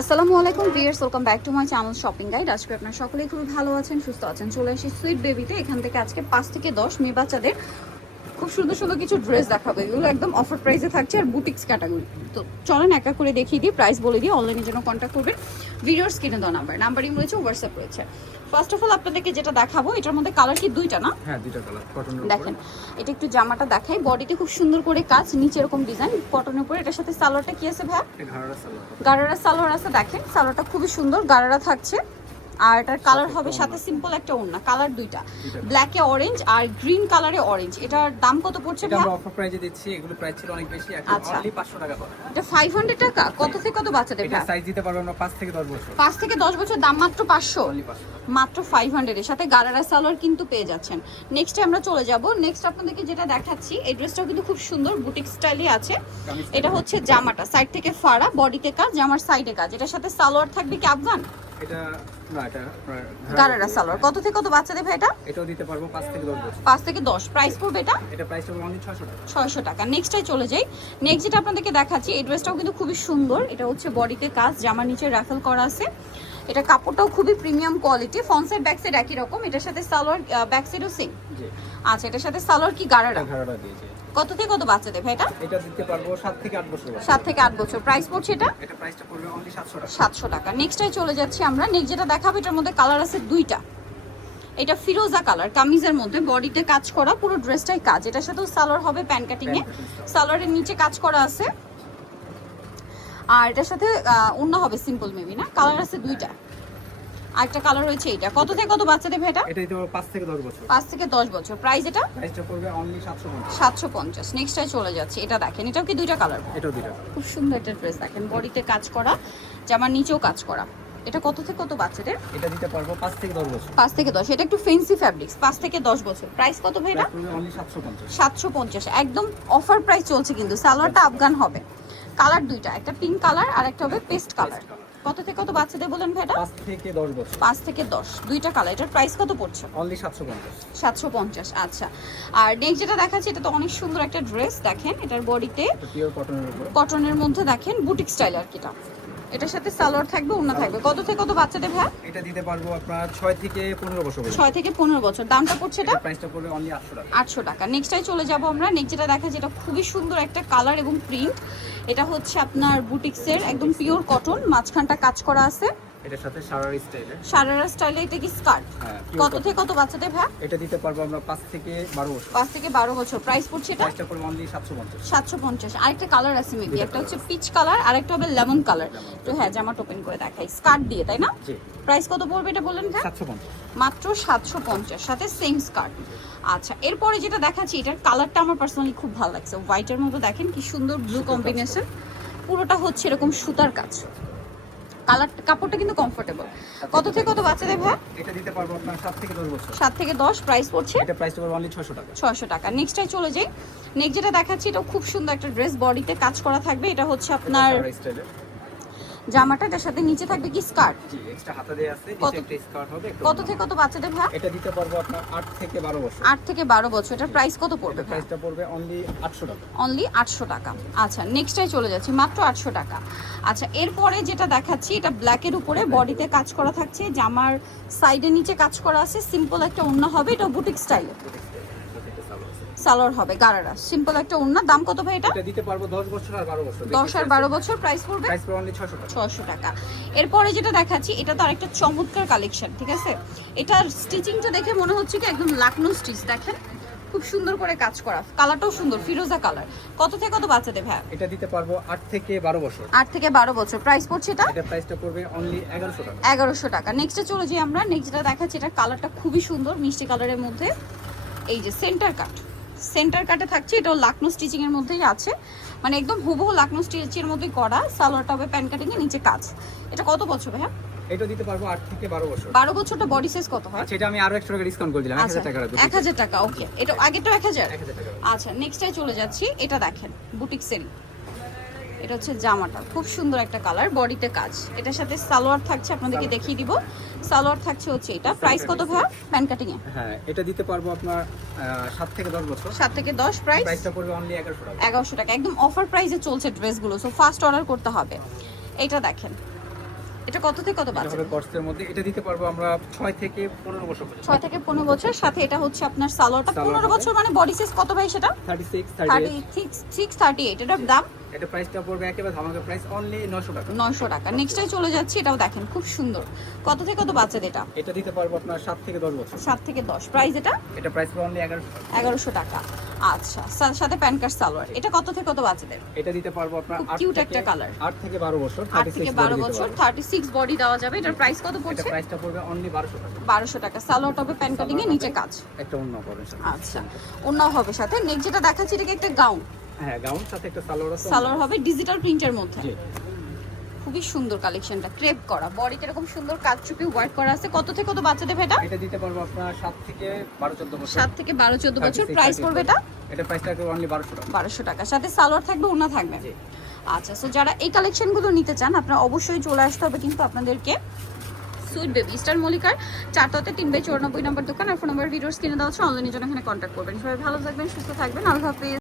আসসালামু আলাইকুম viewers welcome back to my channel shopping guide আজকে আপনার সকলেই খুবই ভালো আছেন, সুস্থ আছেন। চলে আসি সুইট বেবিতে এখান থেকে আজকে পাঁচ থেকে দশ মেয়ে বাচ্চাদের খুব সুন্দর সুন্দর কিছু ড্রেস দেখাবো। এগুলো একদম অফার প্রাইসে থাকছে আর বুটিক্স ক্যাটাগরি তো চলেন একা করে দেখিয়ে দিই প্রাইস বলে দিই অনলাইনে যেন কন্ট্যাক্ট করবেন। ভিডিওর স্ক্রিনে দেওয়া নাম্বার নাম্বারিং রয়েছে হোয়াটসঅ্যাপ রয়েছে। ফার্স্ট অফ অল আপনাদেরকে যেটা দেখাবো এটার মধ্যে কালার কি দুইটা না? হ্যাঁ দুইটা কালার কটনের দেখেন এটা একটু জামাটা দেখাই। বডিতে খুব সুন্দর করে কাজ নিচে এরকম ডিজাইন কটনের উপরে। এটার সাথে সালোয়ারটা কি আছে ভাই? ঘাড়া সালোয়ার। গারারা সালোয়ার আছে দেখেন সালোয়ারটা খুবই সুন্দর গারারা থাকছে। আর এটার কালার হবে সাথে সিম্পল একটা ওড়না কালার দুইটা। ব্ল্যাকে অরেঞ্জ আর গ্রিন কালারে অরেঞ্জ এটার দাম কত পড়ছে এটা ভাই আমরা অফার প্রাইজে দিচ্ছি এগুলো প্রাইস ছিল অনেক বেশি এখন আচ্ছা। অনলি 500 টাকা করে। এটা ফাইভ হান্ড্রেড টাকা? কত থেকে কত বাচ্চাদের এটা সাইজ দিতে পারব আমরা 5 থেকে 10 বছর। পাঁচ থেকে দশ বছর দাম মাত্র পাঁচশো? অনলি 500 মাত্র ফাইভ হান্ড্রেডের সাথে গারারা সালোয়ার কিন্তু পেয়ে যাচ্ছেন। নেক্সটে আমরা চলে যাব। নেক্সট আপনাদেরকে যেটা দেখাচ্ছি এই ড্রেসটাও কিন্তু খুব সুন্দর বুটিক স্টাইলই আছে। এটা হচ্ছে জামাটা সাইড থেকে ফাড়া বডিতে কাজ জামার সাইডে কাজ। এটার সাথে সালোয়ার থাকবে কি আফগান? এটা না এটা গারারা সালোয়ার। কত থেকে কত বাচ্চাদের ভাই এটা? এটাও দিতে পারব 5 থেকে 10 বছর। পাঁচ থেকে দশ। প্রাইস পড়বে এটা? এটা প্রাইস হবে অনলি 600 টাকা। ছয়শো টাকা। নেক্সটটাই চলে যাই। নেক্সট যেটা আপনাদেরকে দেখাচ্ছি এই ড্রেসটাও কিন্তু খুবই সুন্দর। এটা হচ্ছে বডিতে কাজ জামার নিচে রাফেল করা আছে। এটা কাপড়টাও খুবই premium quality front side back side একই রকম। এটার সাথে সালোয়ার ব্যাক সাইডও সেম আচ্ছা এটার সাথে সালোয়ার কি গাড়ারা এটা দিয়েছে কত থেকে কত বাচ্চাদের ভাই এটা এটা দিতে পারব 7 থেকে 8 বছর বয়স সাত থেকে আট বছর। প্রাইস পড়ছে এটা? এটা প্রাইসটা পড়বে অনলি 700 টাকা। সাতশো টাকা। নেক্সটটাই চলে যাচ্ছি আমরা। নেক্সট যেটা দেখাবো এটার মধ্যে কালার আছে দুইটা। এটা ফিরোজা কালার কামিজের মধ্যে। বডিতে কাজ করা পুরো ড্রেসটাই কাজ। এটার সাথেও সালোয়ার হবে প্যান কাটিং এ সালোয়ারের নিচে কাজ করা আছে। আর এটার সাথে অন্য হবে সিম্পল মেবি না? কালার আছে দুইটা। আরেকটা কালার রয়েছে এটা কত থেকে কত বাচ্চাদের ভাই এটা এটা দিতে 5 থেকে 10 বছর। পাঁচ থেকে দশ বছর। প্রাইস এটা? প্রাইসটা পড়বে অনলি 750 সাতশো পঞ্চাশ। নেক্সটটাই চলে যাচ্ছে। এটা দেখেন এটাও কি দুইটা কালার এটাও দুইটা। খুব সুন্দর একটা ড্রেস দেখেন। বডিতে কাজ করা জামার নিচেও কাজ করা। এটা কত থেকে কত বাচ্চাদের? এটা দিতে পারব 5 থেকে 10 বছর। পাঁচ থেকে দশ। এটা একটু ফেন্সি ফ্যাব্রিক্স পাঁচ থেকে দশ বছর। প্রাইস কত ভাই এটা প্রাইস পড়বে অনলি 750 সাতশো পঞ্চাশ। একদম অফার প্রাইস চলছে কিন্তু। সালোয়ারটা আফগান হবে। কালার দুইটা একটা পিঙ্ক কালার আর একটা হবে পেস্ট কালার কত থেকে কত বাচ্চাদের বলেন ভাই এটা 5 থেকে 10 বছর। পাঁচ থেকে দশ। দুইটা কালার। এটার প্রাইস কত পড়ছে? অনলি 750 সাতশো পঞ্চাশ আচ্ছা। আর নেক্সট যেটা দেখাচ্ছি এটা তো অনেক সুন্দর একটা ড্রেস দেখেন এটার বডিতে পিওর কটনের উপর। কটনের মধ্যে দেখেন বুটিক স্টাইল আর কিটা এটার সাথে সালোয়ার থাকবে ওড়না থাকবে। কত থেকে কত বাচ্চাদের ভাই? এটা দিতে পারব আপনার 6 থেকে 15 বছর বয়স। ছয় থেকে পনেরো বছর। দামটা পড়ছে এটা? প্রাইসটা পড়বে অনলি 800 টাকা। আটশো টাকা। নেক্সটটাই চলে যাব আমরা। নেক্সট যেটা দেখা যেটা খুবই সুন্দর একটা কালার এবং প্রিন্ট এটা হচ্ছে আপনার বুটিক্সের একদম পিওর কটন মাঝখানটা কাজ করা আছে। এটার সাথে সারারি স্টাইলে। সারারা স্টাইলে এটা কি স্কার্ট? হ্যাঁ কত থেকে কত বাচ্চাদের ভাই এটা দিতে পারব আমরা 5 থেকে 12 বছর। পাঁচ থেকে বারো বছর। প্রাইস পড়ছে এটা? প্রাইসটা পড়বে অনলি 750 সাতশো পঞ্চাশ। আরেকটা কালার আছে মেবি একটা হচ্ছে পিচ কালার আর একটা হবে লেমন কালার তো হ্যাঁ জামাটা ওপেন করে দেখাই। স্কার্ট দিয়ে তাই না? জি। প্রাইস কত পড়বে এটা বললেন ভাই 750 মাত্র সাতশো পঞ্চাশ। সাথে সেম স্কার্ট আচ্ছা এরপরে যেটা দেখাচ্ছি এটার কালারটা আমার পার্সোনালি খুব ভালো লাগছে। হোয়াইটের মতো দেখেন কি সুন্দর ব্লু কম্বিনেশন পুরোটা হচ্ছে এরকম সুতার কাজ। কালার কাপড়টা কিন্তু কমফোর্টেবল কত থেকে কত বাচ্চাদের ভাই? এটা দিতে পারব আপনার 7 থেকে 10 বছর। সাত থেকে দশ প্রাইস পড়ছে? এটা প্রাইস পড়বে অনলি 600 টাকা। ছয়শো টাকা। নেক্সটটাই চলে যাই। নেক্সট যেটা দেখাচ্ছি এটা খুব সুন্দর একটা ড্রেস বডিতে কাজ করা থাকবে। এটা হচ্ছে আপনার জামাটা এটার সাথে নিচে থাকবে কি স্কার্ট জি এক্সট্রা হাতা দেয়া আছে কত? নিচে একটা স্কার্ট হবে কত থেকে কত বাচ্চাদের ভাই? এটা দিতে পারব আপনার 8 থেকে 12 বছর। আট থেকে বারো বছর এটার প্রাইস কত পড়বে প্রাইসটা পড়বে অনলি 800 টাকা। অনলি আটশো টাকা। আচ্ছা নেক্সটটাই চলে যাচ্ছি মাত্র আটশো টাকা। আচ্ছা এরপরে যেটা দেখাচ্ছি এটা ব্ল্যাকের উপরে বডিতে কাজ করা থাকছে জামার সাইডে নিচে কাজ করা আছে সিম্পল একটা ওড়না হবে এটা বুটিক স্টাইলে সালোয়ার হবে গারারা। সিম্পল একটা ওড়না। দাম কত ভাই এটা? দিতে পারব 10 বছর আর 12 বছর। দশ আর বারো বছর প্রাইস পড়বে? প্রাইস পড়বে অনলি 600 টাকা। ছশো টাকা। এরপরে যেটা দেখাচ্ছি এটা তো আরেকটা চমৎকার কালেকশন ঠিক আছে? এটার স্টিচিংটা দেখে মনে হচ্ছে কি একদম লাকনো স্টিচ দেখেন? খুব সুন্দর করে কাজ করা। কালারটাও সুন্দর ফিরোজা কালার কত থেকে কত বাচ্চাদের ভাই? এটা দিতে পারব 8 থেকে 12 বছর। আট থেকে বারো বছর। প্রাইস পড়ছে এটা? এটা প্রাইসটা পড়বে অনলি 1100 টাকা। এগারোশো টাকা। নেক্সটে চলে যাই আমরা। নেক্সট যেটা দেখাচ্ছি এটা কালারটা খুবই সুন্দর মিষ্টি কালারের মধ্যে। এই যে সেন্টার কাট সেন্টার কাটে থাকছে এটাও লাকনো স্টিচিংয়ের এর মধ্যেই আছে। মানে একদম হুবহু লাকনো স্টিচের মধ্যেই করা সালোয়ারটা হবে প্যান্ট কাটিং এর নিচে কাজ। এটা কত বছর ভাইয়া? এটা দিতে পারব 8 থেকে 12 বছর। বারো বছরটা বডি সাইজ কত হয়? আচ্ছা এটা আমি আরও 100 টাকা ডিসকাউন্ট করে দিলাম 1000 টাকা রাখব এক হাজার টাকা ওকে এটা আগেরটা এক হাজার? 1000 টাকা আচ্ছা নেক্সটে চলে যাচ্ছি এটা দেখেন বুটিক সেরি এটা হচ্ছে জামাটা। খুব সুন্দর একটা কালার বডিতে কাজ। এটার সাথে সালোয়ার থাকছে আপনাদেরকে দেখিয়ে দিব। সালোয়ার থাকছে হচ্ছে এটা। প্রাইস কত ভাই প্যান কাটিং এ? হ্যাঁ এটা দিতে পারব আপনার 7 থেকে 10 বছর। সাত থেকে দশ প্রাইস প্রাইসটা পড়বে অনলি 1100 টাকা। এগারোশো টাকা। একদম অফার প্রাইসে চলছে ড্রেসগুলো সো ফার্স্ট অর্ডার করতে হবে। এটা দেখেন। এটা কত থেকে কত এটা হবে কস্টের মধ্যে। এটা দিতে পারব আমরা ছয় থেকে পনেরো বছর পর্যন্ত। ছয় থেকে পনেরো বছর। সাথে এটা হচ্ছে আপনার সালোয়ারটা। সালোয়ার পনেরো হবে। বছর মানে বডি সাইজ কত ভাই সেটা? Thirty six thirty thirty six six thirty eight এটার দাম এটা প্রাইসটা পড়বে একেবারে ধামাকা প্রাইস অনলি নশো টাকা। নয়শো টাকা। নেক্সটে চলে যাচ্ছে এটাও দেখেন খুব সুন্দর। কত থেকে কত বাচ্চাদের এটা? এটা দিতে পারব আপনার সাত থেকে দশ বছর। সাত থেকে দশ। প্রাইস এটা? এটা প্রাইস পড়বে অনলি এগারোশো টাকা। এগারোশো টাকা। আচ্ছা সাথে প্যান কার্ড সালোয়ার। এটা কত থেকে কত বাচ্চাদের? এটা দিতে পারব আপনার আট একটা colour। আট থেকে বারো বছর আট থার্টি থেকে সিক্স বারো বছর থার্টি সিক্স বডি দেওয়া যাবে। এটার প্রাইস কত এটা পড়ছে প্রাইসটা পড়বে অনলি বারোশো টাকা। বারোশো টাকা। সালোয়ার টপে প্যান কাটিং এ নিচে কাজ। একটা অন্য পাবেন আচ্ছা অন্য হবে সাথে। নেক্সট যেটা দেখাচ্ছি এটাকে একটা গাউন হ্যাঁ গাউন সাথে একটা সালোয়ার আছে। সালোয়ার হবে ডিজিটাল প্রিন্টের মধ্যে। খুবই সুন্দর কালেকশনটা ক্রেপ করা। বডিতে এরকম সুন্দর ওয়ার্ক করা আছে। কত থেকে কত বাচ্চাদের ভেটা? এটা দিতে পারব আপনার সাত থেকে বারো চোদ্দ বছর। সাত থেকে বারো চোদ্দ বছর প্রাইস পড়বে এটা? এটা প্রাইসটা অনলি বারোশো টাকা। বারোশো টাকা। সাথে সালোয়ার থাকবে ওনা থাকবে? আচ্ছা সো যারা এই কালেকশনগুলো নিতে চান আপনারা অবশ্যই চলে আসতে হবে কিন্তু আপনাদেরকে সুইট বেবি স্টার মলিকার চারটাতে তিন বাই চৌরানব্বই নম্বর দোকান। আর ফোন নম্বর ভিডিওস কিনে দেওয়া হচ্ছে অনলাইনের জন্য এখানে কন্ট্যাক্ট করবেন। সবাই ভালো থাকবেন সুস্থ থাকবেন। আল্লাহ হাফিজ।